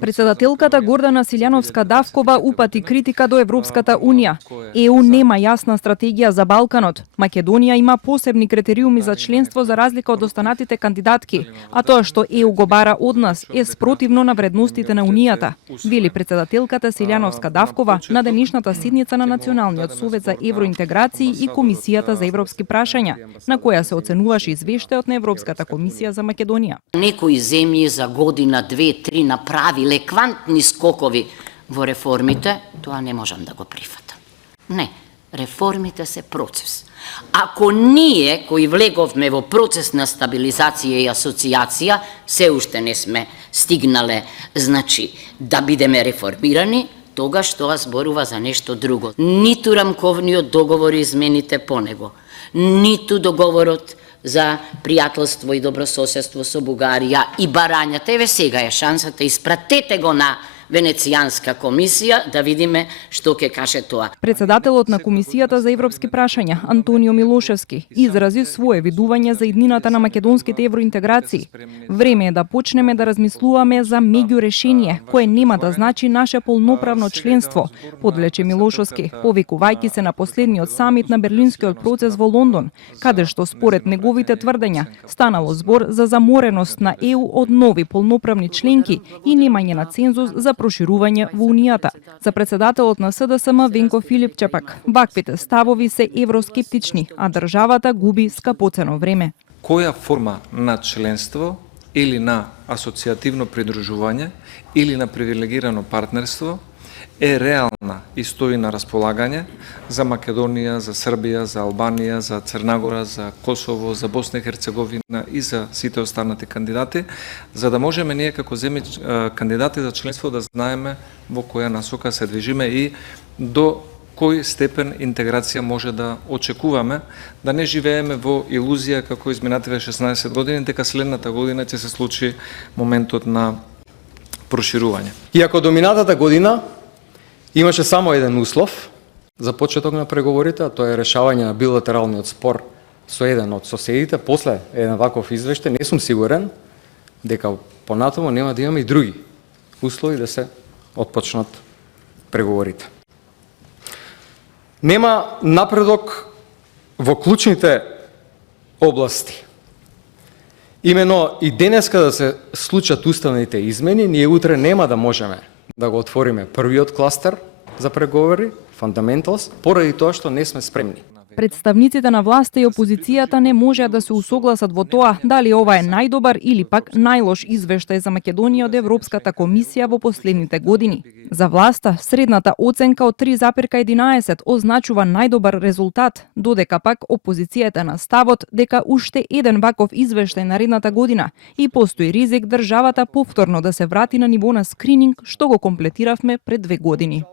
Председателката Гордана Силјановска-Давкова упати критика до Европската Унија. ЕУ нема јасна стратегија за Балканот. Македонија има посебни критериуми за членство за разлика од останатите кандидатки, а тоа што ЕУ го бара од нас е спротивно на вредностите на Унијата, вели председателката Силјановска-Давкова на денешната седница на Националниот совет за евроинтеграции и Комисијата за европски прашања, на која се оценуваше извештајот на Европската комисија за Македонија. Некои земји за година, 2-3 направиле квантни скокови во реформите, тоа не можам да го прифатам. Не, реформите се процес. Ако ние кои влеговме во процес на стабилизација и асоциација, се уште не сме стигнале, значи, да бидеме реформирани, тогаш тоа зборува за нешто друго. Ниту рамковниот договор и измените по него, ниту договорот за пријателство и добрососедство со Бугарија и барањата. Еве сега е шансата, испратете го на Венецијанска комисија да видиме што ќе каже тоа. Председателот на Комисијата за европски прашања Антонио Милошевски изрази свое видување за иднината на македонските евроинтеграции. Време е да почнеме да размислуваме за меѓурешение кое нема да значи наше полноправно членство, подлече Милошевски, повикувајќи се на последниот самит на Берлинскиот процес во Лондон, каде што според неговите тврдења станало збор за замореност на ЕУ од нови полноправни членки и немање на цензус за проширување во Унијата. За председателот на СДСМ Венко Филипче пак, ваквите ставови се евроскептични, а државата губи скапоцено време. Која форма на членство или на асоцијативно придружување или на привилегирано партнерство е реална и стои на располагање за Македонија, за Србија, за Албанија, за Црна за Косово, за Босна и Херцеговина и за сите останати кандидати, за да можеме ние како земји кандидати за членство да знаеме во која насока се движиме и до кој степен интеграција може да очекуваме, да не живееме во илузија како изминативе 16 години, дека следната година ќе се случи моментот на проширување. Иако до минатата година имаше само еден услов за почеток на преговорите, а тоа е решавање на билатералниот спор со еден од соседите. После еден ваков извештај, не сум сигурен дека понатаму нема да имаме и други услови да се отпочнат преговорите. Нема напредок во клучните области. Имено и денеска да се случат уставните измени, ние утре нема да можеме да го отвориме првиот кластер за преговори, fundamentals, поради тоа што не сме спремни. Представниците на власта и опозицијата не можеа да се усогласат во тоа дали ова е најдобар или пак најлош извештај за Македонија од Европската комисија во последните години. За власта, средната оценка од 3,11 означува најдобар резултат, додека пак опозицијата на ставот дека уште еден ваков извештај наредната година и постои ризик државата повторно да се врати на ниво на скрининг што го комплетиравме пред 2 години.